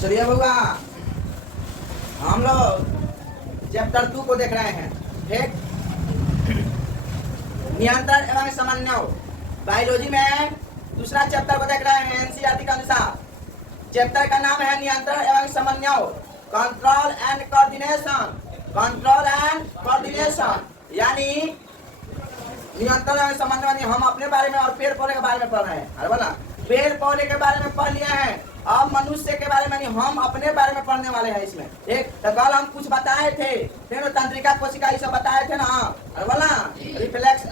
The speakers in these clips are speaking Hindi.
चलिए बउआ, हम लोग चैप्टर 2 को देख रहे हैं। ठीक, नियंत्रण एवं समन्वय। बायोलॉजी में दूसरा चैप्टर को देख रहे हैं एनसीईआरटी के अनुसार। चैप्टर का नाम है नियंत्रण एवं समन्वय, control and coordination. Control and coordination यानी नियंत्रण एवं समन्वय। हम अपने बारे में और पेड़ पौधे के बारे में पढ़ रहे हैं। अरे बोला, पेड़ पौधे के बारे में पढ़ लिए हैं, अब मनुष्य के बारे में नहीं, हम अपने बारे में पढ़ने वाले हैं इसमें। ठीक, तो कल हम कुछ बताए थे, फिर तंत्रिका कोशिका ये सब बताए थे ना। अरे बोला, रिफ्लेक्शन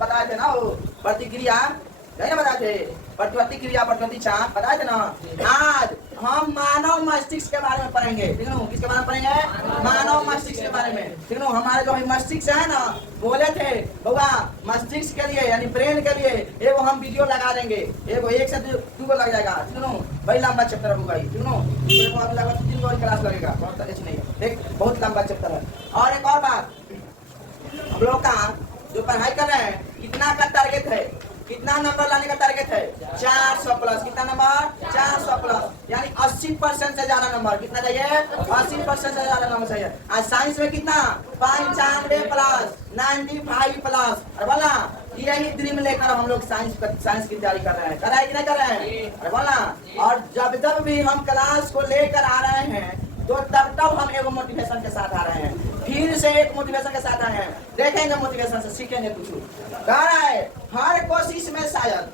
बताए थे ना, वो प्रतिक्रिया नहीं बताए थे, प्रतिवर्ती क्रिया प्रतिवर्ती चाप बताए थे ना। आज हम मानव मस्तिष्क के बारे में पढ़ेंगे। ठीक है, किसके बारे में पढ़ेंगे? मानव मस्तिष्क के बारे में। ठीक है, हमारे जो मस्तिष्क है ना, बोले थे बउआ मस्तिष्क के लिए यानी ब्रेन के लिए एगो हम वीडियो लगा देंगे, एगो 1 से 2 को लग जाएगा। ठीक है, वही लंबा चैप्टर होगा। ठीक है, लगभग 3 और क्लास लगेगा, बहुत अच्छी नहीं है। ठीक, बहुत लंबा चैप्टर है। और एक और बात, हम लोग का जो पढ़ाई कर रहे हैं, कितना का टारगेट है, कितना नंबर लाने का टारगेट है? 400 प्लस। कितना नंबर? 400 प्लस यानी 80% से ज्यादा नंबर। कितना चाहिए? 80% से ज्यादा नंबर चाहिए। आज साइंस में कितना? 95 प्लस, 95 प्लस। अरे बोला, यही ड्रीम लेकर हम लोग साइंस की तैयारी कर रहे हैं। कर रहे हैं कि नहीं कर रहे हैं? अरे बोला, और जब भी हम क्लास को लेकर आ रहे हैं तो तब हम एगो मोटिवेशन के साथ आ रहे हैं। फिर से एक मोटिवेशन के साथ आए हैं, देखेंगे मोटिवेशन से सीखेंगे कुछ। कह रहा है हर कोशिश में शायद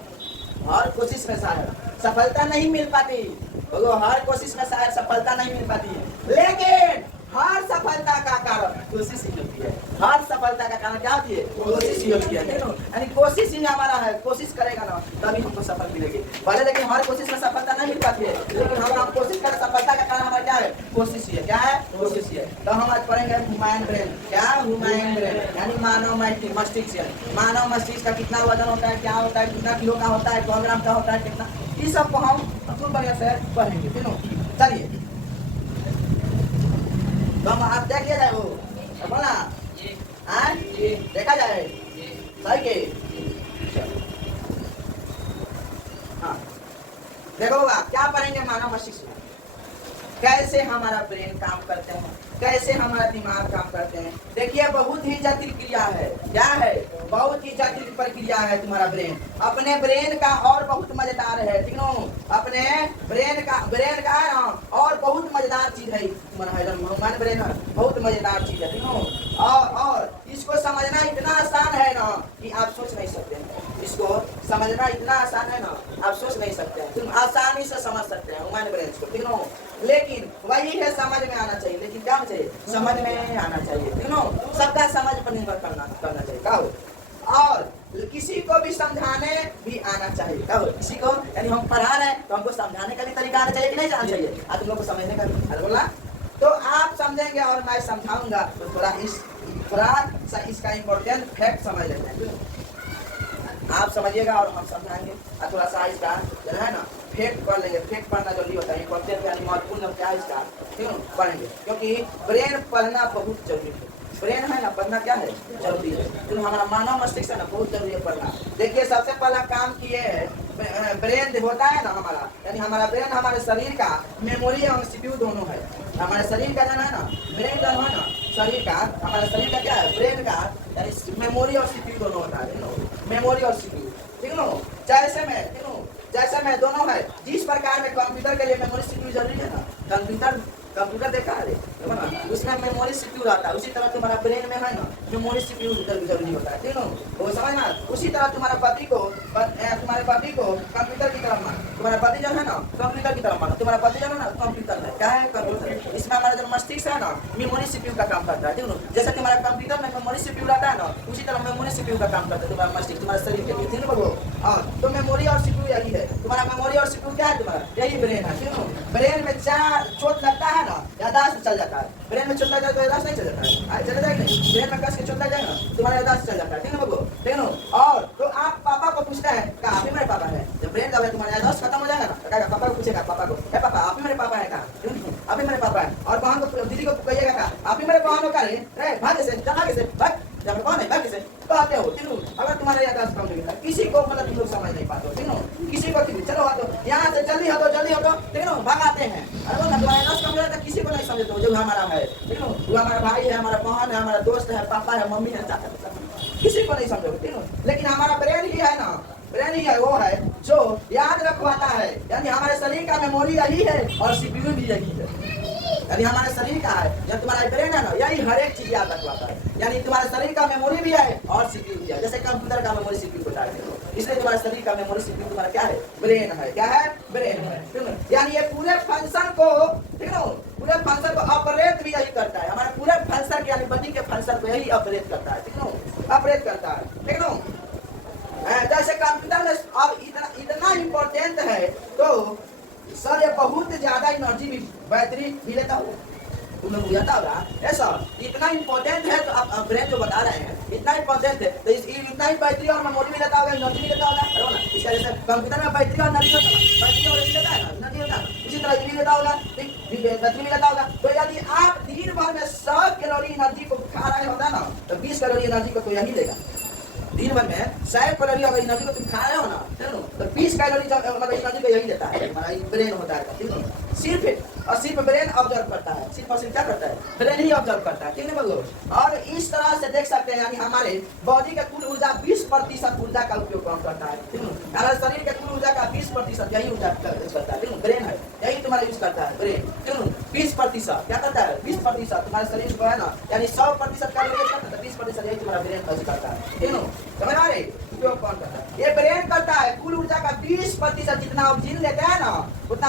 सफलता नहीं मिल पाती। बोलो, हर कोशिश में शायद सफलता नहीं मिल पाती है, लेकिन हर सफलता का कारण कोशिश ही होती है। हर सफलता का कारण क्या होती है? कोशिश ही होती है। यानी कोशिश ही हमारा है, कोशिश करेगा ना तभी हमको सफल मिलेगी। भले लेकिन हर कोशिश में सफलता नहीं मिल पाती है, लेकिन हम कोशिश करें, सफलता का कारण हमारा क्या है? कोशिश ही है। क्या है? कोशिश ही है। तो हम आज पढ़ेंगे ह्यूमन ब्रेन। क्या? ह्यूमन ब्रेन यानी मानव मस्तिष्क। मानव मस्तिष्क का कितना वजन होता है, क्या होता है, कितना किलो का होता है, किलोग्राम का होता है, कितना, इस सब को हम खूब बढ़िया से पढ़ेंगे। तीनों चलिए, तो हम आप देख लिया जाए वो बोला, देखा जाए सही के। हाँ, देखो बाबा, क्या पढ़ेंगे मानव मस्तिष्क में, कैसे हमारा ब्रेन काम करते हैं, कैसे हमारा दिमाग काम करते हैं। देखिए, बहुत ही जटिल क्रिया है। क्या है? बहुत ही जटिल प्रक्रिया है तुम्हारा ब्रेन। अपने ब्रेन का और बहुत मजेदार है। ठीक है, अपने ब्रेन का है ना, और बहुत मजेदार चीज है तुम्हारा ब्रेन, बहुत मजेदार चीज है। ठीक है, और इसको समझना इतना आसान है ना कि आप सोच नहीं सकते। इसको समझना इतना आसान है ना, आप सोच नहीं सकते। तुम आसानी से समझ सकते हैं ह्यूमन ब्रेन को। ठीक है, लेकिन वही है समझ में आना चाहिए। लेकिन क्या होना चाहिए? समझ में आना चाहिए। ठीक है, सबका समझ पर निर्भर करना चाहिए। क्या हो? और किसी को भी समझाने भी आना चाहिए। क्या हो? किसी को, यानी हम पढ़ा रहे हैं तो हमको समझाने का भी तरीका आना चाहिए कि नहीं आना चाहिए? आज तुम लोग को समझने का भी। अरे बोला, तो आप समझेंगे और मैं समझाऊंगा, तो थोड़ा सा इसका इम्पोर्टेंट फैक्ट समझ लेते हैं। आप समझिएगा और हम समझाएंगे, और थोड़ा सा इसका जो है ना फैक्ट पढ़ लेंगे। फैक्ट पढ़ना जल्दी होता है, इम्पोर्टेंट यानी महत्वपूर्ण क्या है इसका, क्यों पढ़ेंगे? क्योंकि ब्रेन पढ़ना बहुत जरूरी है। ब्रेन है ना, पढ़ना क्या है? जरूरी है। तो हमारा मानव मस्तिष्क है ना, बहुत जरूरी है पढ़ना। देखिए, सबसे पहला काम किए है, ब्रेन होता है ना हमारा, यानी हमारा ब्रेन हमारे शरीर का मेमोरी और सीपीयू दोनों है। हमारे शरीर का जो है ना ब्रेन जो है ना, शरीर का, हमारे शरीर का क्या है? ब्रेन का, यानी मेमोरी और सीपीयू दोनों होता है। मेमोरी और सीपीयू, ठीक है, जैसे में दोनों है। जिस प्रकार में कंप्यूटर के लिए मेमोरी सीपीयू जरूरी है ना, कंप्यूटर देखा है उसमें मेमोरी सीपीयू रहता है, उसी तरह तुम्हारा ब्रेन में है ना मेमोरी सीपीयू जरूरी होता है। ठीक है, वो समझना। उसी तरह तुम्हारे पति को कंप्यूटर की तरफ मानो। तुम्हारा पति जो है ना कंप्यूटर की तरफ मानो। तुम्हारा पति जो है ना कंप्यूटर है। क्या है? कंप्यूटर। इसमें हमारा जो मस्तिष्क है ना मेमोरी सीपीयू का काम करता है। ठीक है, जैसे तुम्हारा कंप्यूटर में मेमोरी सीपीयू रहता है ना, उसी तरह मेमोरी सीपीयू का काम करता है तुम्हारा मस्तिष्क, तुम्हारे शरीर के लिए। ठीक है, हाँ, तो मेमोरी और सीपीयू यही है। तुम्हारा मेमोरी और सीपीयू क्या है? तुम्हारा यही ब्रेन है। ठीक है, ब्रेन में चोट लगता है ना, याददाश्त चल जाता है। ब्रेन में चोट लग जाए तो याददाश्त नहीं चल जाता है? चल जाएगा नहीं? ब्रेन में कस के चोट लग जाएगा तुम्हारा याददाश्त चल जाता है। ठीक है बाबू, ठीक है। और तो आप पापा को पूछते हैं कहा आप ही मेरे पापा है, जब ब्रेन का तुम्हारा याददाश्त खत्म हो जाएगा ना, तो कहेगा पापा को पूछेगा, पापा को, हे पापा आप ही मेरे पापा है, कहा आप ही मेरे पापा है। और बहन को, दीदी को कहिएगा कहा आप ही मेरे बहनों का रे, भाग्य से भाग्य से भाग, जब कौन है भाग्य से कहते हो। ठीक है, अगर तुम्हारा याददाश्त कम नहीं, किसी को मतलब तुम लोग समझ नहीं पाते हो। ठीक है, किसी को चलो हटो यहाँ से, जल्दी हटो, समझते हो जो हमारा है, ठीक है, वो हमारा भाई है, हमारा बहन है, हमारा दोस्त है, पापा है, मम्मी है, चाचा, किसी को नहीं समझोगे, ठीक है। लेकिन हमारा ब्रेन ही है ना, ब्रेन ही है, वो है जो याद रखवाता है, यानी हमारे शरीर का मेमोरी यही है और सीपीयू भी यही है, यानी हमारे शरीर का है, जब तुम्हारा ब्रेन है ना, यही हर एक चीज याद रखवाता है, यानी तुम्हारे शरीर का मेमोरी भी है और सीपीयू भी है, जैसे कंप्यूटर का मेमोरी सीपीयू होता है, इसलिए तुम्हारे शरीर का मेमोरी सीपीयू तुम्हारा क्या है, ब्रेन है, क्या है, ब्रेन है, ठीक है। यानी ये पूरे फंक्शन को, ठीक है, पूरे फंक्शन को ऑपरेट भी यही करता है, हमारे पूरे फंक्शन के यानी बॉडी के फंक्शन को यही ऑपरेट करता है, ठीक है, ऑपरेट करता है, ठीक है। जैसे कंप्यूटर में अब इतना इम्पोर्टेंट है तो सर ये बहुत ज्यादा एनर्जी भी बैटरी भी लेता होगा, तुम्हें बुझाता होगा ऐसा, इतना इम्पोर्टेंट है तो आप ब्रेन जो बता रहे हैं इतना इम्पोर्टेंट है तो इतना ही बैटरी और मेमोरी भी लेता होगा, एनर्जी भी लेता होगा, है ना। इसका जैसे कंप्यूटर में बैटरी और एनर्जी होता है, बैटरी और एनर्जी लेता है ना, एनर्जी लेता है, इसी तरह ये भी लेता होगा, बैटरी भी लेता होगा। तो यदि आप दिन भर में 100 कैलोरी एनर्जी को खा रहे होता ना तो 20 कैलोरी एनर्जी को तो यही लेगा, दिन भर में 100 कैलोरी अगर एनर्जी को तुम खा रहे हो ना, तो 20 कैलोरी मतलब एनर्जी को यही देता है, हमारा ब्रेन होता है, ठीक है। सिर्फ ब्रेन ऑब्जर्व करता है, सिर्फ और सिर्फ क्या करता है, ब्रेन ही ऑब्जर्व करता है, ठीक है बोलो। और इस तरह से देख सकते हैं यानी हमारे बॉडी का कुल ऊर्जा 20% ऊर्जा का उपयोग कौन करता है, ठीक है। हमारे शरीर के कुल ऊर्जा का 20% यही ऊर्जा करता है, ठीक है, ब्रेन है, यही तुम्हारा यूज करता है ब्रेन, ठीक है। 20% क्या करता है, 20% तुम्हारे शरीर को है ना, यानी 100% का यूज करता है, 20% यही तुम्हारा ब्रेन यूज करता है, ठीक है। समझ आ रही उपयोग कौन करता है, ये ब्रेन करता है। कुल ऊर्जा का 20% जितना ऑक्सीजन लेते हैं ना उतना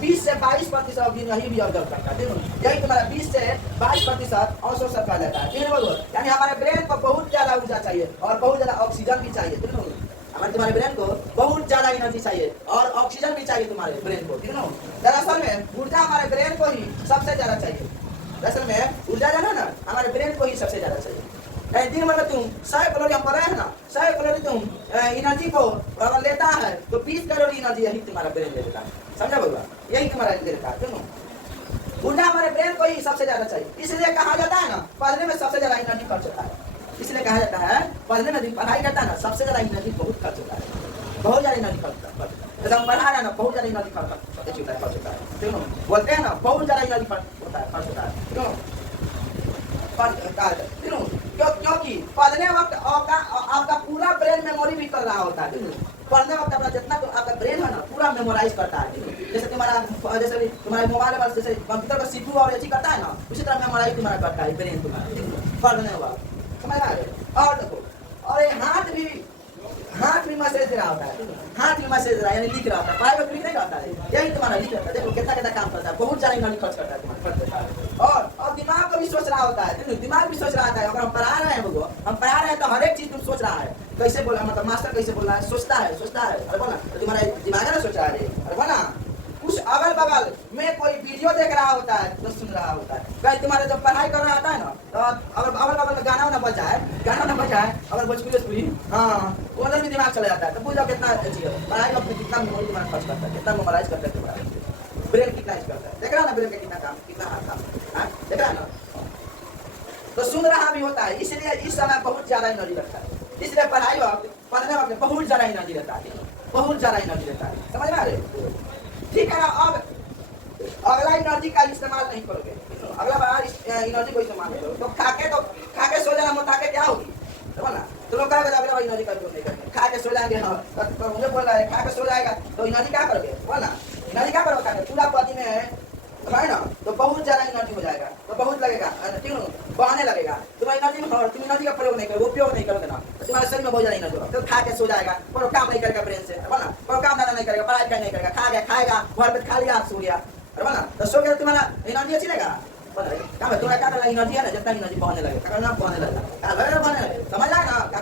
20 से 22% ऑक्सीजन यही भी ऑब्जर्व करता है, यही तुम्हारा 20 से 22% अवशोषण कर लेता है, ठीक है। यानी हमारे ब्रेन को बहुत ज्यादा ऊर्जा चाहिए और बहुत ज्यादा ऑक्सीजन भी चाहिए, ठीक है। हमारे तुम्हारे ब्रेन को बहुत ज्यादा एनर्जी चाहिए और ऑक्सीजन भी चाहिए तुम्हारे ब्रेन को, ठीक है। दरअसल में ऊर्जा हमारे ब्रेन को ही सबसे ज्यादा चाहिए, दरअसल में ऊर्जा जो है ना हमारे ब्रेन को ही सबसे ज्यादा चाहिए। दिन भर में तुम 100 कैलोरी हम पढ़े हैं ना, 100 कैलोरी तुम एनर्जी को अगर लेता है तो 20 कैलोरी एनर्जी यही तुम्हारा ब्रेन ले लेता है, समझा बोला, यही तुम्हारा ले लेता है, क्यों ऊर्जा हमारे ब्रेन को ही सबसे ज्यादा चाहिए। इसलिए कहा जाता है ना पढ़ने में सबसे ज्यादा एनर्जी खर्च होता है, इसलिए कहा जाता है पढ़ने में पढ़ाई करता है ना सबसे ज्यादा एनर्जी बहुत खर्च होता है, बहुत ज्यादा एनर्जी खर्च होता है। जैसे हम पढ़ा रहे हैं ना बहुत ज्यादा एनर्जी खर्च होता है, क्यों बोलते हैं ना बहुत ज्यादा एनर्जी खर्च होता है, क्यों क्योंकि पढ़ने वक्त आपका पूरा ब्रेन मेमोरी भी कर रहा होता है, पढ़ने वक्त अपना जितना आपका ब्रेन है ना पूरा मेमोराइज करता है, जैसे तुम्हारे मोबाइल में जैसे कंप्यूटर का सीपीयू और एची करता है ना उसी तरह मेमोराइज तुम्हारा करता है ब्रेन तुम्हारा पढ़ने वक्त, समझ आ रहे। और देखो और ये हाथ भी मैसेज दे रहा होता है, हाथ भी मैसेज दे रहा है यानी लिख रहा होता है, पढ़ाई में लिख नहीं करता है, यही तुम्हारा लिख रहा है। देखो कितना कितना काम करता है, बहुत ज्यादा एनर्जी खर्च करता है तुम्हारा, और दिमाग को भी सोच रहा होता है, दिमाग भी सोच रहा है। अगर हम पढ़ा रहे हैं हम पढ़ा रहे हैं तो हर एक चीज तुम सोच रहा है, कैसे बोला मतलब मास्टर कैसे बोल रहा है, सोचता है, अरे बोला तो तुम्हारा दिमाग है ना सोच रहा है, अरे बोला कुछ अगल बगल में कोई वीडियो देख रहा होता है तो सुन रहा होता है, कहीं तुम्हारे जब पढ़ाई कर रहा होता है ना तो अगर अगल बगल में गाना ना बजाए अगर भोजपुरी हाँ उधर भी दिमाग चला जाता है, तो पूछो कितना पढ़ाई में कितना मेमोरी दिमाग खर्च करता है, कितना मेमोराइज करता है तुम्हारा ब्रेन, कितना यूज करता है, देख रहा ना ब्रेन का कितना काम, कितना हाथ काम, देख रहा ना, तो सुन रहा भी होता है। इसलिए इस समय बहुत ज्यादा एनर्जी लगता है, इसलिए पढ़ने वक्त बहुत ज्यादा एनर्जी रहता है, बहुत ज्यादा एनर्जी रहता है, समझ में आ रहे, ठीक है ना। अब अगला एनर्जी का इस्तेमाल नहीं करोगे, अगला बार एनर्जी को इस्तेमाल नहीं करोगे तो खाके सो जाना, मोटा के क्या होगी ना, तो लोग कहेंगे अगला बार एनर्जी का उपयोग नहीं करेंगे, खा के सो जाएंगे। हाँ तो मुझे बोल रहा है खा के सो जाएगा तो एनर्जी क्या करोगे, बोला एनर्जी क्या करोगे, खाके पूरा बॉडी में है ना तो बहुत ज्यादा एनर्जी हो जाएगा, तो बहुत लगेगा, ठीक है, बहाने लगेगा, तुम एनर्जी में तुम एनर्जी का प्रयोग नहीं करोगे, उपयोग नहीं करोगे ना, तो तुम्हारे शरीर में बहुत ज्यादा एनर्जी होगा, तो खा के सो जाएगा, कोई काम नहीं करेगा ब्रेन से, बोला कोई काम नहीं करेगा, पढ़ाई नहीं करेगा, खाएगा घर पे खा लिया सो गया, बोला तो सो गया तुम्हारा एनर्जी अच्छी लगेगा, तुम्हारा क्या करना एनर्जी है ना जितना एनर्जी बहने लगेगा, ना बहने लगेगा, समझ आए ना क्या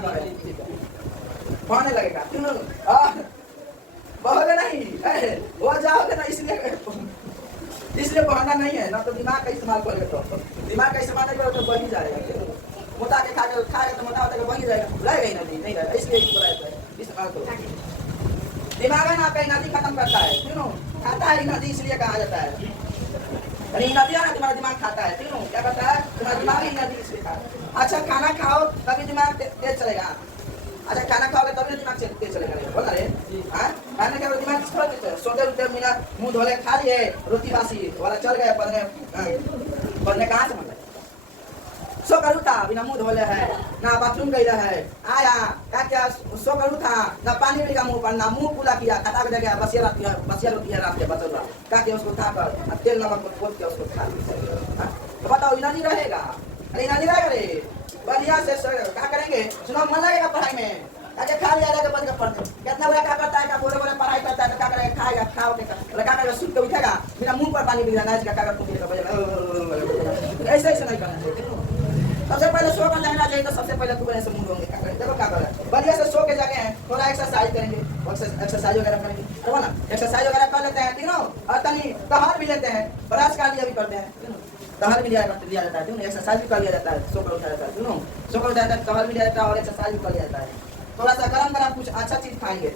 बहने लगेगा, बहोगे नहीं हो जाओगे ना, इसलिए बहाना नहीं है ना, तो दिमाग का इस्तेमाल करोगे तो दिमाग का इस्तेमाल नहीं करोगे तो बही जाएगा, मोटा के खाएगा तो मोटा होता है बही जाएगा, लगेगा एनर्जी नहीं रहेगा, इसलिए इस्तेमाल करो। दिमाग है ना आपका एनर्जी खत्म करता है, क्यों खाता है एनर्जी, इसलिए कहा जाता है एनर्जी है ना तुम्हारा दिमाग खाता है, क्यों क्या करता है तुम्हारा दिमाग एनर्जी इसलिए खाता है। अच्छा खाना खाओ तभी दिमाग तेज चलेगा, अच्छा खाना खाओगे तभी ना दिमाग तेज चलेगा, बोल रहे हाँ खाने के बाद दिमाग छोड़ देते हैं, सोते उठते बिना मुंह धोले खा लिए रोटी बासी वाला चल गए पढ़ने कहाँ से मन लगे सो करूँ था बिना मुंह धोले है ना बाथरूम गई है आया क्या सो करूँ था ना पानी मिलेगा मुंह पर ना मुंह पूरा किया खटा के गया बसिया रोटी है रात के बचल रहा क्या उसको खा कर तेल नमक खोद के उसको खा तो बताओ इना नहीं रहेगा, अरे इना नहीं रहेगा रे बढ़िया से क्या करेंगे सुनो मन लगेगा पढ़ाई में अरे खा लिया जाएगा बंद कर पढ़ते कितना बड़ा क्या करता है क्या बोले बोले पढ़ाई करता है तो क्या करेगा खाएगा खाओ के क्या करेगा सूट के उठेगा बिना मुंह पर पानी बिगड़ा नाच का क्या ऐसे ऐसे नहीं करना चाहिए। सबसे पहले सो कर लेना चाहिए तो सबसे पहले तुम ऐसे मुंह धोंगे क्या करें देखो क्या करें बढ़िया से सो के जगह हैं थोड़ा एक्सरसाइज करेंगे एक्सरसाइज वगैरह करेंगे है ना एक्सरसाइज वगैरह कर लेते हैं तीनों और तनी तहार भी लेते हैं ब्रश का लिया भी करते हैं तहार भी लिया जाता है एक्सरसाइज भी कर लिया जाता है सो कर उठा जाता है तीनों सो कर उठा जाता है तहार भी लिया जाता है और एक्सरसाइज भी कर लिया जाता है। थोड़ा सा गरम कुछ अच्छा चीज खाएंगे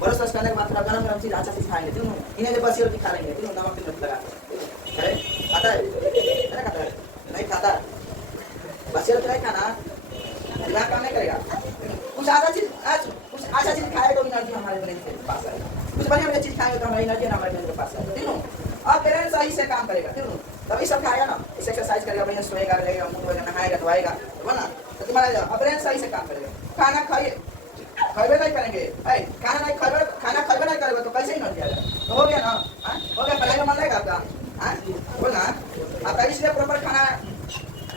ब्रश वश करने के बाद थोड़ा गरम चीज अच्छा चीज खाएंगे तीनों इन्हें जो बसी रोटी खा लेंगे तीनों नमक तिलक लगा खाता है खाता है नहीं खाता बसी रोटी नहीं खाना दिमाग काम नहीं करेगा कुछ अच्छा चीज खाएगा तो एनर्जी हमारे ब्रेन के पास आएगा कुछ बढ़िया चीज खाएंगे तो हमारी एनर्जी हमारे ब्रेन के पास आएगा तीनों और ब्रेन सही से काम करेगा तीनों तभी सब खाएगा ना इस एक्सरसाइज करेगा बढ़िया सोएगा रहेगा मुंह धोएगा नहाएगा धोएगा तो ना तो तुम्हारा ब्रेन सही से काम करेगा खाना खाइए खैबे नहीं करेंगे खाना खैबे नहीं करेंगे तो कैसे ही नहीं किया जाए तो हो गया ना हो गया पढ़ाई में मन लगेगा आपका बोल ना आपका इसलिए प्रॉपर खाना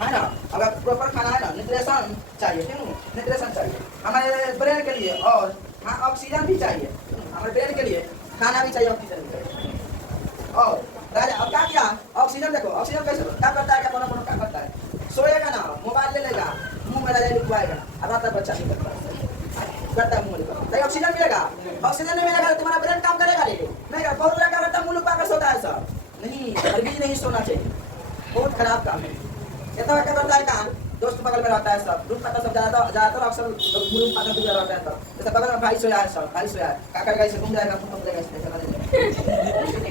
है ना अगर प्रॉपर खाना है ना न्यूट्रिशन चाहिए क्यों न्यूट्रिशन चाहिए हमारे ब्रेन के लिए और हाँ ऑक्सीजन भी चाहिए हमारे ब्रेन के लिए खाना भी चाहिए ऑक्सीजन भी चाहिए और राजा अब क्या किया ऑक्सीजन देखो ऑक्सीजन कैसे क्या करता है क्या क्या करता है सोएगा ना मोबाइल ले लेगा मुंह में राजा लिखवाएगा अब रात तक बच्चा नहीं करता है मुंह ऑक्सीजन मिलेगा ऑक्सीजन नहीं मिलेगा तुम्हारा ब्रेन काम करेगा नहीं बहुत बड़ा क्या करता है मुंह लुका कर सोता है सर नहीं हरगिज नहीं सोना चाहिए बहुत खराब काम है इतना क्या करता है काम दोस्त बगल में रहता है सब दूध पाता सब ज्यादातर अक्सर मुंह पाता दूध रहता है सब जैसे बगल में भाई सोया है सब भाई सोया है काका कैसे घूम जाएगा घूम जाएगा इसलिए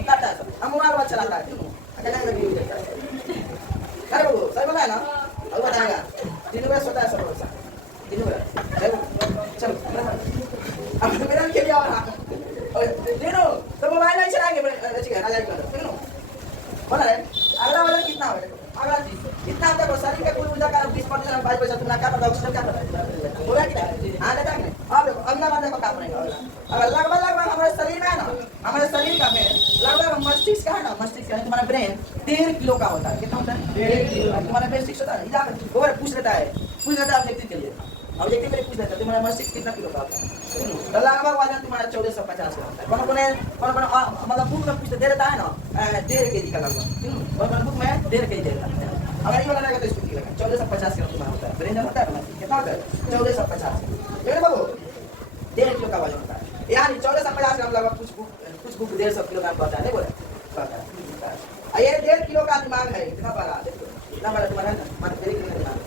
करता है सब हम मोबाइल बात चलाता है क्यों अरे बाबू सही बताया ना अब बताएगा दिन भर सोता है सब दिन भर चलो अब मेरा क्या क्या देखो तो मोबाइल नहीं चलाएंगे बोला है अगला वाला कितना है अगला कितना आपका ग्रोसरी का कुल ऊर्जा का 20% 22% तुमने क्या पता ऑक्सीजन क्या पता बोला कि हां लेता है अब देखो अगला बार देखो क्या पड़ेगा अगर लगभग हमारे शरीर में है ना हमारे शरीर का में लगभग मस्तिष्क का है ना मस्तिष्क का तुम्हारा ब्रेन 1.5 किलो का होता है कितना होता है 1.5 किलो तुम्हारा मस्तिष्क होता है इधर वो पूछ लेता है ऑब्जेक्टिव के लिए ऑब्जेक्टिव के लिए पूछ लेता है तुम्हारा मस्तिष्क कितना किलो का होता है तो लगभग वजन तुम्हारा 1450 का होता है कौन मतलब बुक में पूछ दे देता है ना 1.5 केजी का लगभग कौन बुक में 1.5 केजी देता है अगर ये वाला रहेगा तो इसको ठीक लगेगा 1450 ग्राम तुम्हारा होता है ब्रेन होता है ना कितना होता है 1450 ये बाबू 1.5 किलो का वजन होता है यानी 1450 ग्राम लगभग कुछ बुक 150 किलोग्राम का होता है नहीं बोले ये 1.5 किलो का दिमाग है कितना बड़ा देखो कितना बड़ा तुम्हारा मन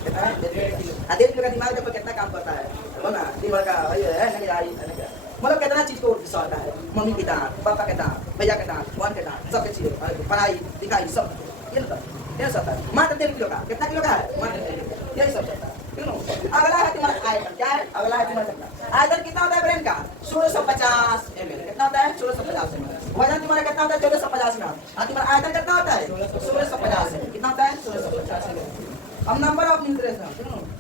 कितना है 1.5 किलो का दिमाग देखो कितना काम करता है बोलो ना दिमाग का है मतलब कितना चीज को सौता है मम्मी के दांत पापा के दांत भैया के दांत बहन के दांत सब चीज पढ़ाई लिखाई सब ये सब है मात्र 1.5 किलो का कितना किलो का है मात्र 1.5 किलो यही सब चलता है अगला है तुम्हारा आयतन क्या है अगला है तुम्हारा आयतन कितना होता है ब्रेन का 1650 ml कितना होता है 1650 ml वजन तुम्हारा कितना होता है 1450 ग्राम और तुम्हारा आयतन कितना होता है 1650 ml कितना होता है 1650 ml अब number of nutrition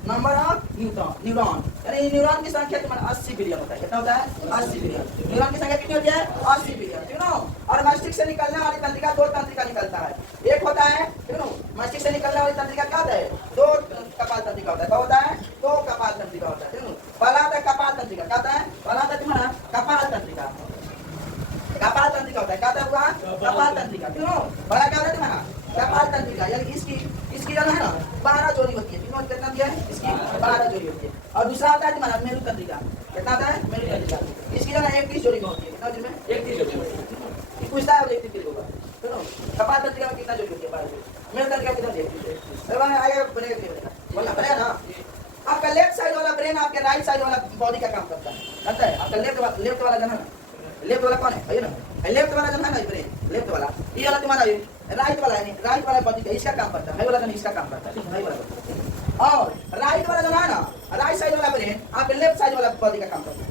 number of neuron यानी न्यूरॉन की संख्या तुम्हारा 80 बिलियन होता है कितना होता है 80 बिलियन न्यूरॉन की संख्या कितनी होती है 80 बिलियन यू नो और मस्तिष्क से निकलने वाली तंत्रिका 2 तंत्रिका निकलता है एक होता है यू नो मस्तिष्क से निकलने वाली तंत्रिका क्या होता है 2 कपाल तंत्रिका होता है क्या होता है 2 कपाल तंत्रिका होता है यू नो पहला होता है कपाल तंत्रिका क्या होता है पहला होता है तुम्हारा कपाल तंत्रिका होता है क्या होता है कपाल तंत्रिका क्यों पहला क्या होता है तुम्हारा कपाल तंत्रिका यानी इसकी जो है ना 12 जोड़ी होती है कितना दिया है इसकी 12 जोड़ी होती है और दूसरा होता है तुम्हारा मेरु तंत्रिका कितना होता है मेरु तंत्रिका इसकी जो है 31 जोड़ी में होती है कितना जोड़ी में 31 जोड़ी होती है पूछता है ऑब्जेक्टिव के लिए होगा सुनो कपाल तंत्रिका में कितना जोड़ी होती है 12 जोड़ी मेरु तंत्रिका कितना जोड़ी होती है अब आएगा बनेगा बोलना बनेगा ना आपका लेफ्ट साइड वाला ब्रेन आपके राइट साइड वाला बॉडी का काम करता है आपका लेफ्ट वाला जो है ना लेफ्ट वाला कौन है ना लेफ्ट वाला जो है ना ब्रेन लेफ्ट वाला ये वाला तुम्हारा राइट वाला है राइट वाला बॉडी का इसका काम करता है वाला जो इसका काम करता है और राइट वाला जो है ना राइट राइट साइड वाला ब्रेन आपके लेफ्ट साइड वाला बॉडी का काम करता है,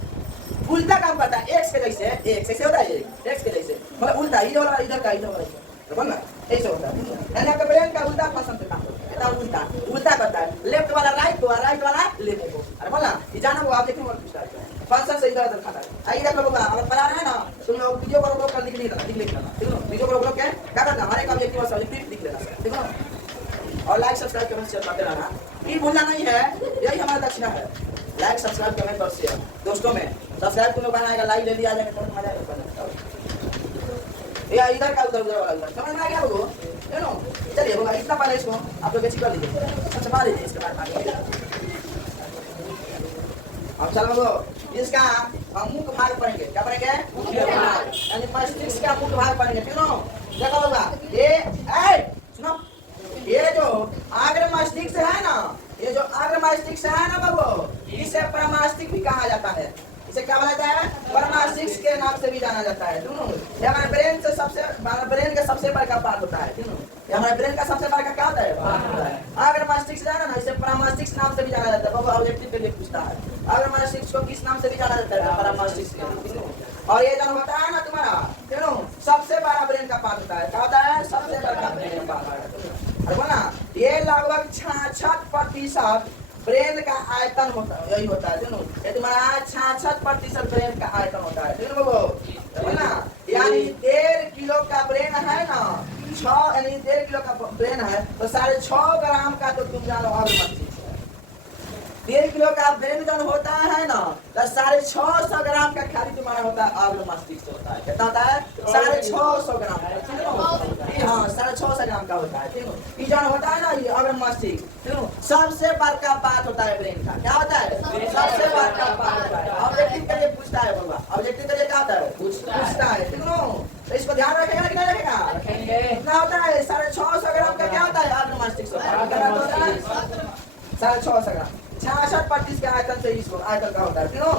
उल्टा काम करता है। एक्स के जैसे, एक्स ऐसे होता है, एक्स के जैसे मतलब उल्टा, इधर वाला इधर का, इधर वाला इधर, तो बोलना ऐसे होता है। यानी आपका ब्रेन का उल्टा फंक्शन पे काम करता है, उल्टा उल्टा करता है। लेफ्ट वाला राइट को, राइट वाला लेफ्ट को। अरे बोलना ये जाना वो आप देखने वाला पूछता है फंक्शन से इधर उधर खाता है। आइए देख लो बाबा, अगर पढ़ा रहे हैं ना तुम लोग वीडियो को रोक कर लिख लेना, ठीक है? वीडियो को रोक के क्या करना, हमारे का ऑब्जेक्टिव और सब्जेक्टिव लिख लेना, ठीक है? और लाइक सब्सक्राइब करना शेयर करते रहना, ये भूलना नहीं है, यही हमारा दक्षिणा है। लाइक सब्सक्राइब कमेंट और शेयर दोस्तों में। सब्सक्राइब तुम लोग बनाएगा, लाइक जल्दी आ जाएगा तो मजा आएगा। या इधर का उधर, उधर वाला उधर, समझ में आ गया आपको? यू नो चलिए बाबा, इतना पहले इसको आप लोग बेसिक कर लीजिए, अच्छा पढ़ा लीजिए, इसके बाद आगे अब चलो बाबू इसका हम मुख्य भाग पढ़ेंगे। क्या पढ़ेंगे? मुख्य भाग, यानी मस्तिष्क का मुख्य भाग पढ़ेंगे, ठीक है? देखो बाबा ये सुनो, ये जो आग्र मस्तिष्क है ना, ये जो आग्र मस्तिष्क है ना बाबू, इसे परमस्तिष्क भी कहा जाता है। इसे क्या बोला जाता है? परमस्तिष्क के नाम से भी जाना जाता है, दोनों। ये हमारे ब्रेन से सबसे, हमारे ब्रेन का सबसे बड़ा पार्ट होता है, दोनों। ये हमारे ब्रेन का सबसे बड़ा क्या होता है? आग्र मस्तिष्क है ना, इसे परमस्तिष्क नाम से भी जाना जाता है। बाबू ऑब्जेक्टिव के लिए पूछता है, आग्र मस्तिष्क को किस नाम से भी जाना जाता है? परमस्तिष्क। और ये जब होता है ना तुम्हारा, दोनों सबसे बड़ा ब्रेन का पार्ट होता है। क्या होता है? सबसे बड़ा ब्रेन का पार्ट। अरे बोला ये लगभग 66% ब्रेन का आयतन होता है, यही होता है, दोनों। ये तुम्हारा 66% ब्रेन का आयतन होता है, ठीक है बाबू? बोला यानी 1.5 किलो का ब्रेन है ना, 6 यानी 1.5 किलो का ब्रेन है तो 6.5 ग्राम का तो तुम जानो और मस्तिष्क है। 1.5 किलो का ब्रेन जन होता है ना तो 650 ग्राम का खाली तुम्हारा होता है, आग्र मस्तिष्क होता है। कितना होता है? 650 ग्राम का, ठीक है? हाँ 650 ग्राम का होता है, ठीक है? ये जन होता है ना, ये आग्र मस्तिष्क, ठीक है? सबसे बड़का पार्ट होता है ब्रेन का। क्या होता है? सबसे बड़का पार्ट होता है। ऑब्जेक्टिव के लिए पूछता है बाबा, ऑब्जेक्टिव के लिए क्या होता है? पूछता है, ठीक है? तो इसको ध्यान रखेगा कि नहीं रखेगा? कितना होता है? 650 ग्राम का क्या होता है? आग्र मस्तिष्क होता है। 650 ग्राम 66% के आयतन से इसको आयतन का होता है, क्यों?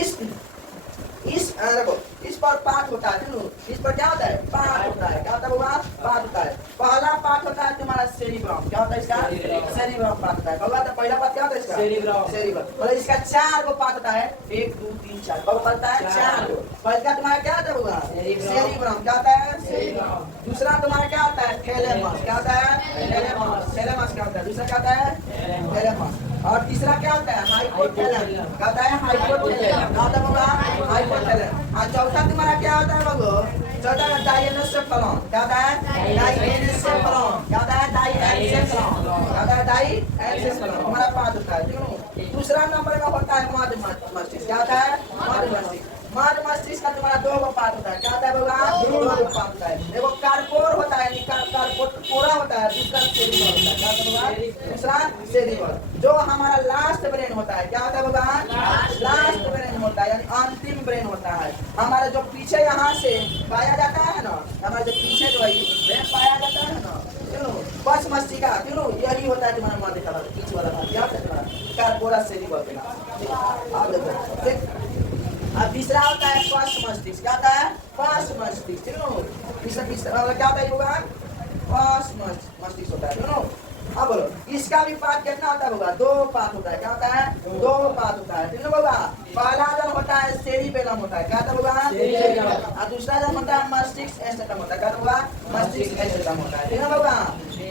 इस देखो इस पर पार्ट होता है, क्यों? इस पर क्या होता है? पार्ट होता है। क्या होता है बाबा? पार्ट होता है। पहला पार्ट होता है तुम्हारा सेरिब्रम। क्या होता है इसका? सेरिब्रम पार्ट होता है। बाबा तो पहला पार्ट क्या होता है इसका? सेरिब्रम। और इसका 4 गो पार्ट होता है, 1 2 3 4 कब होता है? 4 गो। पहला तुम्हारा क्या होता है बाबा? सेरिब्रम। क्या होता है? सेरिब्रम। दूसरा तुम्हारा क्या होता है? थैलेमस। क्या होता है? थैलेमस। थैलेमस क्या होता है? दूसरा क्या होता है? थैलेमस। और तीसरा क्या होता है? हाइपोथैलेमस। क्या होता है? हाइपोथैलेमस। क्या होता है बाबा? हाइपोथैलेमस। और चौथा तुम्हारा क्या होता है बाबू? चौथा डाइएनेसेफेलॉन। क्या होता है? डाइएनेसेफेलॉन। क्या होता है? डाइएनेसेफेलॉन। क्या होता है? डाइएनेसेफेलॉन हमारा पार्ट होता है, क्यों? दूसरा नंबर का होता है मध्य मस्तिष्क। क्या होता है? मध्य मस्तिष्क। मध्य मस्तिष्क का तुम्हारा 2 गो पार्ट होता है। क्या होता है बाबा? 2 गो पार्ट होता है। देखो कार्पोर होता है, कार्पोरा होता है, दूसरा सेरिबल होता है। क्या होता है बाबा? दूसरा सेरिबल। जो हमारा लास्ट ब्रेन होता है, क्या होता है बाबा? लास्ट ब्रेन होता है, यानी अंतिम ब्रेन होता है। हमारे जो पीछे यहाँ से पाया जाता है ना, हमारे जो पीछे जो है ब्रेन पाया जाता है ना, क्यों? पश्च मस्तिष्का, क्यों? यही होता है तुम्हारा मध्य का पीछे वाला भाग। क्या होता है तुम्हारा? कार्पोरा सेरिबल के नाम। आप देखो अब तीसरा होता है पश्च मस्तिष्क। क्या होता है? पश्च मस्तिष्क, तीसरा क्या होता है होगा? पश्च मस्तिष्क होता है, क्यों? अब बोलो इसका भी पार्ट कितना होता है होगा? 2 पार्ट होता है। क्या होता है? 2 पार्ट होता है, ठीक है बाबा? पहला जन होता है सेरिबेलम होता है। क्या होता है बाबा? सेरिबेलम। और दूसरा जन होता है मस्तिष्क एस्टेटम होता है। क्या होता है? मस्तिष्क एस्टेटम होता है, ठीक है बाबा?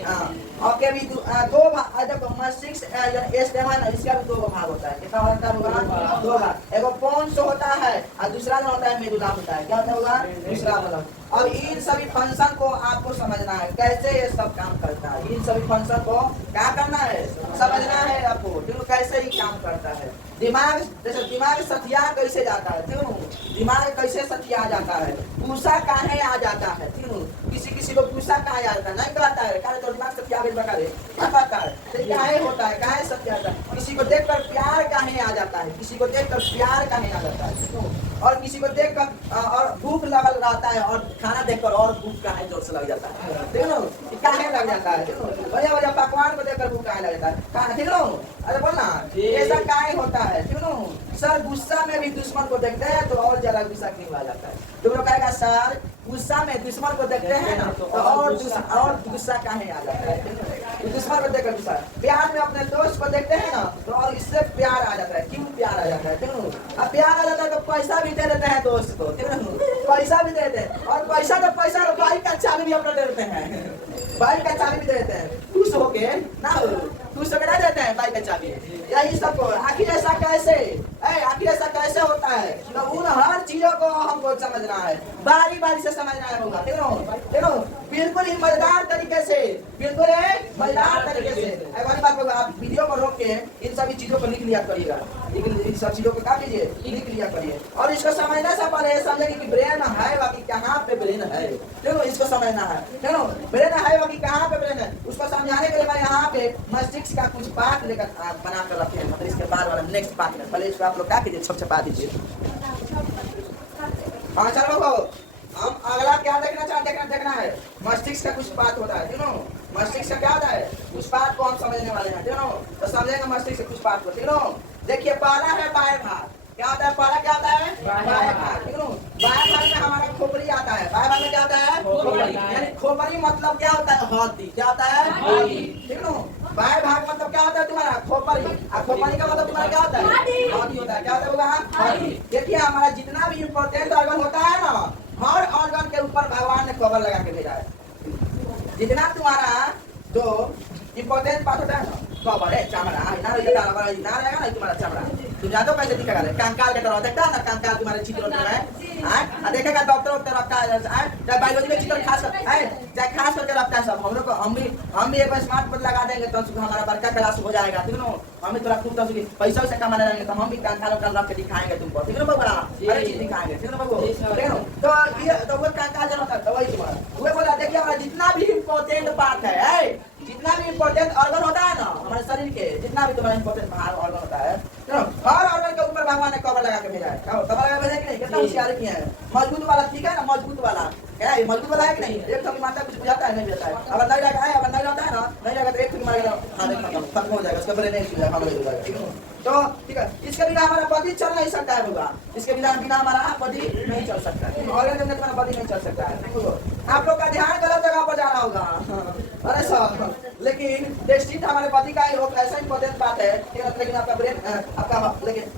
हाँ ओके भी 2 भाग देखो मस्तिष्क एस्टेटम है ना, इसका भी 2 भाग होता है। कितना होता है बाबा? 2 भाग। एगो पोन्स होता है और दूसरा जन होता है मेडुला होता है। क्या होता है बाबा? दूसरा मतलब। अब इन सभी फंक्शन को आपको समझना है, कैसे ये सब काम करता है। इन सभी फंक्शन को क्या करना है? समझना है आपको, क्यों? कैसे ही काम करता है। दिमाग जैसे दिमाग सतिया कैसे जाता है, क्यों? दिमाग कैसे सतिया जाता है? गुस्सा काहे आ जाता है, क्यों? किसी को गुस्सा काहे आता है? नहीं कहता है काहे तो दिमाग सतिया गई बता दे, क्या कहता है? तो काहे होता है? काहे सतिया जाता है? किसी को देखकर प्यार काहे आ जाता है? किसी को देखकर प्यार काहे आ जाता है, क्यों? और किसी को देखकर और भूख लगल रहता है और खाना देखकर और भूख काहे जोर से लग जाता है, ठीक है? काहे लग जाता है, ठीक है? बढ़िया बढ़िया पकवान को देखकर भूख काहे लग जाता है, ठीक है? अरे बोलना ऐसा काहे होता है, क्यों? सर गुस्सा में भी दुश्मन को देखते हैं तो और ज्यादा गुस्सा क्यों आ जाता है? तुम लोग कहेगा सर गुस्सा में दुश्मन को देखते हैं ना तो और गुस्सा काहे आ जाता है, दुश्मन को देखकर गुस्सा। प्यार में अपने दोस्त को देखते हैं ना तो और इससे प्यार आ जाता है। क्यों प्यार आ जाता है? क्यों? अब प्यार आ जाता है तो पैसा भी दे देते हैं दोस्त को, क्यों? पैसा भी दे देते हैं, और पैसा तो बाइक का चाबी भी अपना दे देते हैं, बाइक का चाबी भी दे देते हैं, खुश होके ना, खुश होके नहीं देते हैं बाइक का चाबी। यही सबको आखिर ऐसा कैसे, आखिर ऐसा कैसे होता है? तो उन हर चीजों को हमको समझना है, बारी बारी से समझना होगा, देखो बिल्कुल ईमानदार तरीके से, बिल्कुल ईमानदार तरीके से। वाली बात होगा, आप वीडियो को रोक के इन सभी चीजों को लिख लिया करिएगा, इन सब चीजों को क्या कीजिए, लिख लिया करिए। और इसको समझने से पहले समझेंगे कि ब्रेन है बाकी कहाँ पे ब्रेन है, देखो इसको समझना है, देखो ब्रेन है बाकी कहाँ पे ब्रेन है। उसको समझाने के लिए मैं यहाँ पे मस्तिष्क का कुछ पार्ट लेकर बना कर रखे हैं, मतलब इसके बाद वाला नेक्स्ट पार्ट में। पहले इसको आप लोग क्या कीजिए, सब छपा दीजिए। हाँ चलो हम अगला क्या देखना चाहते हैं, देखना है मस्तिष्क का कुछ बात होता है, क्यों? मस्तिष्क का क्या होता है, कुछ बात को हम समझने वाले हैं, क्यों? तो समझेंगे मस्तिष्क से कुछ बात को, क्यों? देखिए पहला है बाएं भाग, क्या होता है? पहला क्या होता है? बाएं भाग, क्यों? बाएं भाग में हमारा खोपड़ी आता है, बाएं भाग में क्या होता है? खोपड़ी, यानी खोपड़ी मतलब क्या होता है? हड्डी, क्या होता है? हड्डी, क्यों? बाएं भाग मतलब क्या होता है तुम्हारा? खोपड़ी, और खोपड़ी का मतलब तुम्हारा क्या होता है? हड्डी होता है, क्या होता है? हड्डी। देखिए हमारा जितना भी इम्पोर्टेंट ऑर्गन होता है ना, हर ऑर्गन के ऊपर भगवान ने कवर लगा के भेजा है। जितना तुम्हारा जो इम्पोर्टेंट पार्ट होता है ना, कवर है, चमड़ा ना रहेगा ना तुम्हारा चमड़ा, तुम जानते हो कैसे दिखेगा? कंकाल के तरह देखता है ना, कंकाल तुम्हारे चित्र में देखेगा डॉक्टर रखता है, चाहे बायोलॉजी में चित्र खास कर चाहे खास करके रखता है सब। हम लोग को हम भी एक बार स्मार्ट बोर्ड लगा देंगे तो हमारा बड़का क्लास हो जाएगा, ठीक है? हम भी थोड़ा खूब पैसा वैसा कमाने रहेंगे तो हम भी कंकाल उकाल रख के दिखाएंगे तुमको, ठीक है ना बाबा? हर चीज दिखाएंगे, ठीक है ना बाबू? ठीक है। तो ये तो वो कंकाल जन होता है, तो वही तुम्हारा वो बोला। देखिए हमारा जितना भी इम्पोर्टेंट पार्ट है, जितना भी इम्पोर्टेंट ऑर्गन होता है ना हमारे शरीर के, जितना भी तुम्हारा इम्पोर्टेंट ऑर्गन होता है, हर ऑर्गन के ऊपर भगवान ने कवर लगा के भेजा है। कवर लगा भेजा कि नहीं? कितना होशियार किया है। मजबूत वाला ठीक है ना, मजबूत वाला क्या है? मजबूत वाला है कि नहीं? एक कभी मारता कुछ बुझाता है, नहीं बुझाता है। अगर नहीं लगा है, अगर नहीं लगता है ना, नहीं लगा तो एक कभी मारेगा, खत्म हो जाएगा, उसका ब्रेन नहीं छूटेगा, हम ले जाएगा। तो ठीक है, इसके बिना हमारा बॉडी चल नहीं सकता है बाबा, इसके बिना हमारा बॉडी नहीं चल सकता है, ऑर्गन के बिना तुम्हारा बॉडी नहीं चल सकता है। आप लोग का ध्यान गलत जगह पर जा रहा होगा, अरे सर, लेकिन टेस्टिंग हमारे बॉडी का ऐसा इंपॉर्टेंट बात है, लेकिन आपका ब्रेन आपका लेकिन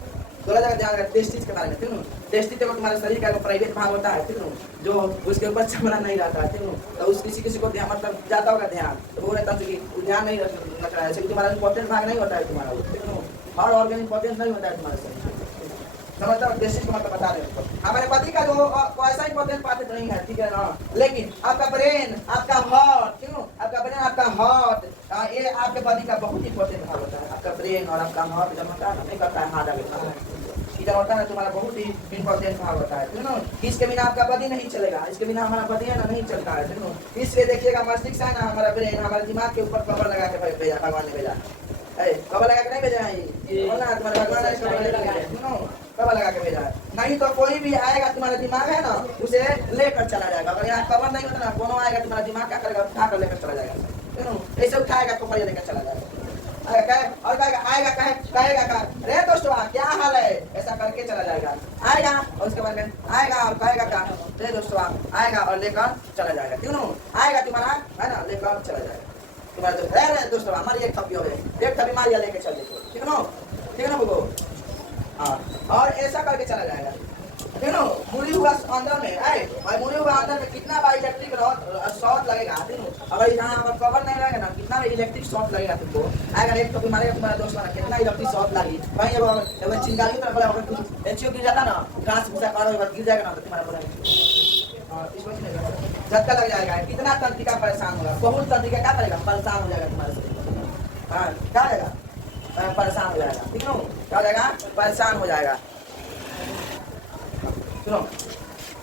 थोड़ा जगह ध्यान रखें टेस्टिज के बारे में, ठीक है? टेस्टिज तो तुम्हारे शरीर का प्राइवेट भाग होता है, ठीक है? जो उसके ऊपर चमड़ा नहीं रहता है, ठीक है? तो उस किसी को ध्यान मतलब जाता होगा ध्यान, तो वो रहता है कि ध्यान नहीं रखना है, क्योंकि तुम्हारा इंपॉर्टेंट भाग नहीं होता है तुम्हारा, ठीक है? हर ऑर्गन इंपॉर्टेंट नहीं होता है तुम्हारे शरीर, समझता हूँ? टेस्टिज को मतलब बता रहे हैं हमारे पति का जो ऐसा इंपॉर्टेंट पार्ट नहीं है, ठीक है ना? लेकिन आपका ब्रेन, आपका हार्ट, ठीक है? आपका ब्रेन, आपका हार्ट, ये आपके बॉडी का बहुत इंपॉर्टेंट भाग होता है। आपका ब्रेन और आपका हार्ट जब होता है ना, नहीं करता है हार्ट आगे इधर होता है ना, तुम्हारा बहुत ही इंपॉर्टेंट भाग होता है, ठीक है ना? इसके बिना आपका बॉडी नहीं चलेगा, इसके बिना हमारा बॉडी है ना नहीं चलता है, ठीक है? इसलिए देखिएगा मस्तिष्क है ना, हमारा ब्रेन हमारे दिमाग के ऊपर कवर लगा के भेजा, भगवान ने भेजा, कवर लगा के नहीं भेजा है, तुम्हारे भगवान ने कवर लगा के भेजा है। नहीं तो कोई भी आएगा तुम्हारा दिमाग है ना, उसे लेकर चला जाएगा। अगर यहाँ कवर नहीं होता ना, कोनो आएगा तुम्हारा दिमाग क्या करेगा, उठा कर लेकर चला जाएगा, ऐसे उठाएगा तो बढ़िया लेकर चला जाएगा। और कहेगा रे दोस्तों क्या हाल है, ऐसा करके चला जाएगा, आएगा और उसके बाद में आएगा और कहेगा क्या रे दोस्तों, आएगा और लेकर चला जाएगा, क्यों ना? आएगा तुम्हारा है ना, लेकर चला जाएगा तुम्हारा रे दोस्तों हमारी एक थप्पी हो गई, एक थप्पी मारिया लेके चल देखो, ठीक है ना? ठीक है ना बुगो? हाँ, और ऐसा करके चला जाएगा, ठीक है ना? मुड़ी हुआ अंदर में भाई, मुड़ी हुआ अंदर में कितना बार इलेक्ट्रिक शॉर्ट लगेगा, ठीक है? अगर यहाँ पर कवर नहीं लगेगा ना, कितना इलेक्ट्रिक शॉर्ट लगेगा तुमको, अगर एक तो मारेगा तुम्हारा दोस्त वाला, कितना इलेक्ट्रिक शॉर्ट लगी भाई। अगर चिंगारी तरफ बोला, अगर कुछ एचओ गिर जाता ना, घास भूसा काटो गिर जाएगा ना, तो तुम्हारा बोला झटका लग जाएगा। कितना तंत्रिका परेशान होगा, बहुत तंत्रिका क्या करेगा, परेशान हो जाएगा तुम्हारे शरीर, हाँ क्या होगा, परेशान हो जाएगा, ठीक है? क्या हो जाएगा, परेशान हो जाएगा, सुनो?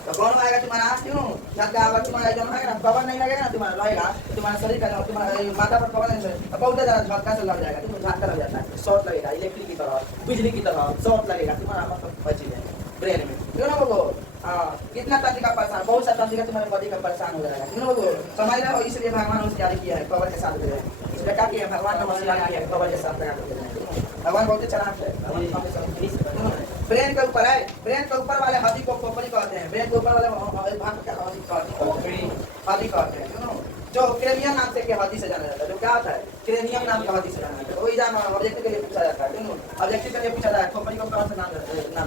तो कौन आएगा तुम्हारा, क्यों? झटका अगर तुम्हारा जो है ना कवर नहीं लगेगा ना, तुम्हारा रहेगा तुम्हारा शरीर का, तुम्हारा माथा पर कवर नहीं लगेगा, बहुत ज़्यादा झटका से लग जाएगा, तुम झटका लग जाता है, शॉर्ट लगेगा, इलेक्ट्रिक की तरह, बिजली की तरह शॉर्ट लगेगा तुम्हारा मतलब बची है ब्रेन में, क्यों ना बोलो? हाँ, कितना तंत्रिका परेशान, बहुत सा तंत्रिका तुम्हारे बॉडी का परेशान हो जाएगा, क्यों ना बोलो? समझ रहे हो? इसलिए भगवान ने जारी किया है कवर के साथ दे रहे हैं, इसलिए क्या किया भगवान ने मशीन किया है कवर के साथ लगा के दे रहे हैं। भगवान बहुत चालाक है। ब्रेन के ऊपर है, ब्रेन के ऊपर वाले हड्डी को खोपड़ी कहते हैं, ब्रेन के ऊपर वाले भाग को हड्डी कहते हैं, जो क्रेनियन नाम से के हड्डी से जाना जाता है, जो क्या होता है क्रेनियम नाम का हड्डी से बना है। वही जाना ऑब्जेक्टिव के लिए पूछा जाता है, ऑब्जेक्टिव के लिए पूछा जाता है, खोपड़ी को कौन सा नाम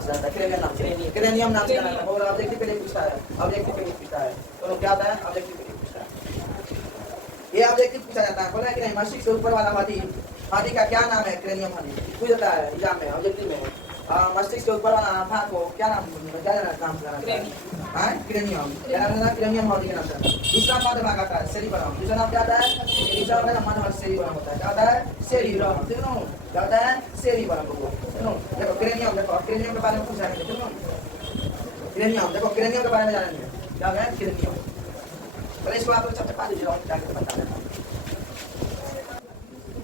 से जाता है, क्रेनियम नाम से जाना है, और ऑब्जेक्टिव के लिए पूछता है, ऑब्जेक्टिव के लिए पूछता है, तो क्या होता है ऑब्जेक्टिव के लिए पूछता है। ये ऑब्जेक्टिव पूछा जाता है, बोला कि नहीं मस्तिष्क से ऊपर वाला हड्डी का क्या नाम है, क्रेनियम हड्डी पूछ जाता है एग्जाम में, ऑब्जेक्टिव में। मस्तिष्क के ऊपर वाला भाग को क्या नाम जाना है, क्रेनियम, क्रेनियम हड्डी का नाम से। दूसरा मध्य भाग आता है सेरिबरम, दूसरा नाम क्या आता है, तीसरा होता है मध्य भाग सेरिबरम होता है, क्या होता है सेरिबरम, देखो क्या होता है सेरिबरम। देखो क्रेनियम, देखो क्रेनियम के बारे में कुछ जानेंगे, क्रेनियम देखो क्रेनियम के बारे में जानेंगे क्या है क्रेनियम। पहले इसको आप लोग सबसे पहले जाके बता देता हूँ।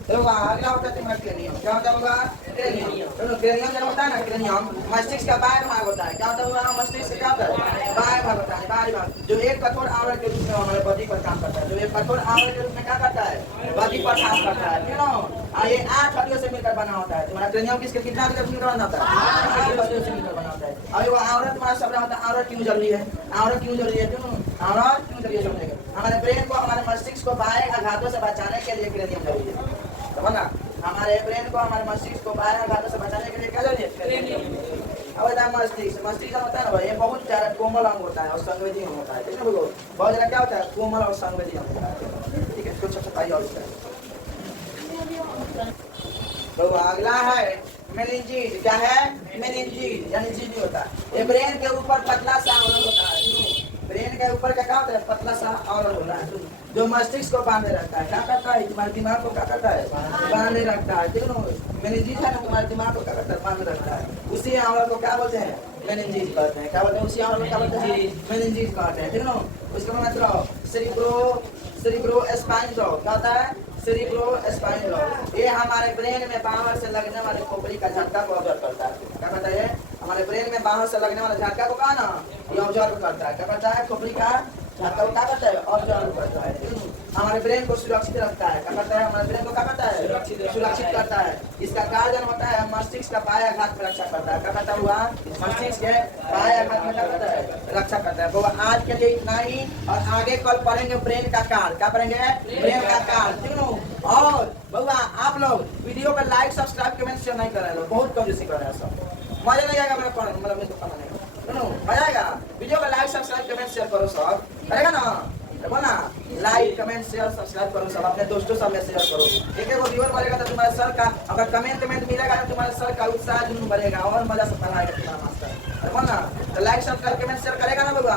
देखो अगला होता है तुम्हारा क्रेनियम, क्या होता होगा क्रेनियम। तो क्रेनियम जब होता है ना, क्रेनियम मस्तिष्क का बाहर भाग होता है, क्या होता होगा मस्तिष्क क्या होता है बाहर भाग होता है, बाहरी भाग जो एक कठोर आवरण के रूप में हमारे बॉडी पर काम करता है, जो एक कठोर आवरण के रूप में क्या करता है बॉडी पर काम करता है, क्यों ये 8 हड्डियों से मिलकर बना होता है। तुम्हारा क्रेनियम किसके कितना हड्डियों से मिलकर बना होता है, 8 हड्डियों से मिलकर बना होता है। अब वो आवरण तुम्हारा शब्द होता है, आवरण क्यों जरूरी है, आवरण क्यों जरूरी है, क्यों आवरण क्यों जरूरी है समझेंगे। हमारे ब्रेन को हमारे मस्तिष्क को बाहरी आघातों से बचाने के लिए क्रेनियम जरूरी है, समझना। हमारे ब्रेन को हमारे मस्तिष्क को बाहर आघातों से बचाने के लिए क्या जरूरी है। अब मस्तिष्क होता है ना भाई, ये बहुत ज्यादा कोमल अंग होता है और संवेदी अंग होता है, ठीक है ना, बहुत ज्यादा क्या होता है कोमल और संवेदी अंग होता है, ठीक है। कुछ सफाई और तो अगला है मेनिंजीज, क्या है मेनिंजीज यानी झिल्ली होता है। ये ब्रेन के ऊपर पतला सा आवरण होता है, ब्रेन के ऊपर का क्या होता है पतला सा आवरण होता है जो मस्तिष्क को बांधे रखता है, क्या करता है तुम्हारे दिमाग को क्या करता है बांधे रखता है, ठीक है। मेनिंजीज है ना तुम्हारे दिमाग को क्या करता है बांधे रखता है, उसी आवरण को क्या बोलते हैं मेनिंजीज कहते हैं, क्या बोलते हैं उसी आवरण को क्या बोलते हैं मेनिंजीज कहते हैं, ठीक है। उसका मतलब सेरिब्रो स्पाइनल क्या होता है सेरिब्रोस्पाइनल, ये हमारे ब्रेन में बाहर से लगने वाले खोपड़ी का झटका को ऑब्जर्व करता है, क्या करता है हमारे ब्रेन में बाहर से लगने वाले झटका को कहा ना ये ऑब्जर्व करता है, क्या करता है खोपड़ी का झटका को क्या करता है ऑब्जर्व करता है। हमारे ब्रेन को सुरक्षित रखता है, क्या करता है हमारे ब्रेन को क्या करता है सुरक्षित करता है। इसका कार्य होता है मस्तिष्क का बाह्य आघात में रक्षा करता है, क्या करता हुआ मस्तिष्क के बाह्य आघात में क्या करता है रक्षा करता है। वो आज के लिए इतना ही, और आगे कल पढ़ेंगे ब्रेन का कार्य, क्या पढ़ेंगे ब्रेन का कार्य, ठीक। और बउआ आप लोग वीडियो को लाइक सब्सक्राइब कमेंट शेयर नहीं कर रहे लोग, बहुत कम जैसे कर रहे हैं सब, मजा नहीं आएगा मेरा पढ़ने मतलब मेरे को पढ़ा नहीं मजा आएगा। वीडियो को लाइक सब्सक्राइब कमेंट शेयर करो सब, करेगा ना बोला लाइक कमेंट शेयर सब्सक्राइब करो सब, अपने दोस्तों सब में शेयर करो। एक व्यूअर बढ़ेगा तो तुम्हारे सर का अगर कमेंट मिलेगा तो तुम्हारे सर का उत्साह जुनून बढ़ेगा और मजा से पढ़ाएगा तुम्हारा मास्टर, बोला तो लाइक सब्सक्राइब कमेंट शेयर करेगा ना बउआ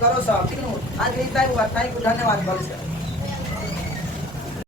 करो सब, ठीक है। आज इतना ही हुआ, थैंक यू धन्यवाद।